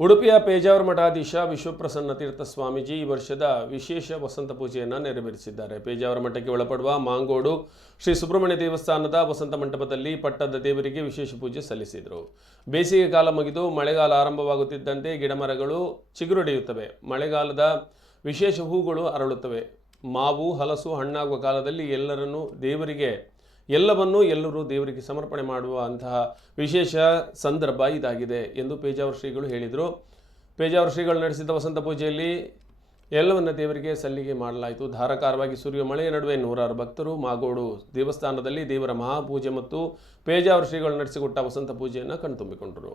ಉಡುಪಿಯ ಪೇಜಾವರ ಮಠಾಧೀಶ ವಿಶ್ವಪ್ರಸನ್ನ ತೀರ್ಥ ಸ್ವಾಮೀಜಿ ಈ ವರ್ಷದ ವಿಶೇಷ ವಸಂತ ಪೂಜೆಯನ್ನು ನೆರವೇರಿಸಿದ್ದಾರೆ. ಪೇಜಾವರ ಮಠಕ್ಕೆ ಒಳಪಡುವ ಮಾಂಗೋಡು ಶ್ರೀ ಸುಬ್ರಹ್ಮಣ್ಯ ದೇವಸ್ಥಾನದ ವಸಂತ ಮಂಟಪದಲ್ಲಿ ಪಟ್ಟದ ದೇವರಿಗೆ ವಿಶೇಷ ಪೂಜೆ ಸಲ್ಲಿಸಿದರು. ಬೇಸಿಗೆ ಕಾಲ ಮುಗಿದು ಮಳೆಗಾಲ ಆರಂಭವಾಗುತ್ತಿದ್ದಂತೆ ಗಿಡಮರಗಳು ಚಿಗುರೊಡೆಯುತ್ತವೆ. ಮಳೆಗಾಲದ ವಿಶೇಷ ಹೂಗಳು ಅರಳುತ್ತವೆ. ಮಾವು ಹಲಸು ಹಣ್ಣಾಗುವ ಕಾಲದಲ್ಲಿ ಎಲ್ಲರೂ ದೇವರಿಗೆ ಸಮರ್ಪಣೆ ಮಾಡುವ ಅಂತಹ ವಿಶೇಷ ಸಂದರ್ಭ ಇದಾಗಿದೆ ಎಂದು ಪೇಜಾವರ ಶ್ರೀಗಳು ಹೇಳಿದರು. ಪೇಜಾವರ ಶ್ರೀಗಳು ನಡೆಸಿದ ವಸಂತ ಪೂಜೆಯಲ್ಲಿ ಎಲ್ಲವನ್ನ ದೇವರಿಗೆ ಸಲ್ಲಿಗೆ ಮಾಡಲಾಯಿತು. ಧಾರಾಕಾರವಾಗಿ ಸುರಿಯುವ ಮಳೆಯ ನಡುವೆ ನೂರಾರು ಭಕ್ತರು ಮಾಗೋಡು ದೇವಸ್ಥಾನದಲ್ಲಿ ದೇವರ ಮಹಾಪೂಜೆ ಮತ್ತು ಪೇಜಾವರ ಶ್ರೀಗಳು ನಡೆಸಿಕೊಟ್ಟ ವಸಂತ ಪೂಜೆಯನ್ನು ಕಣ್ತುಂಬಿಕೊಂಡರು.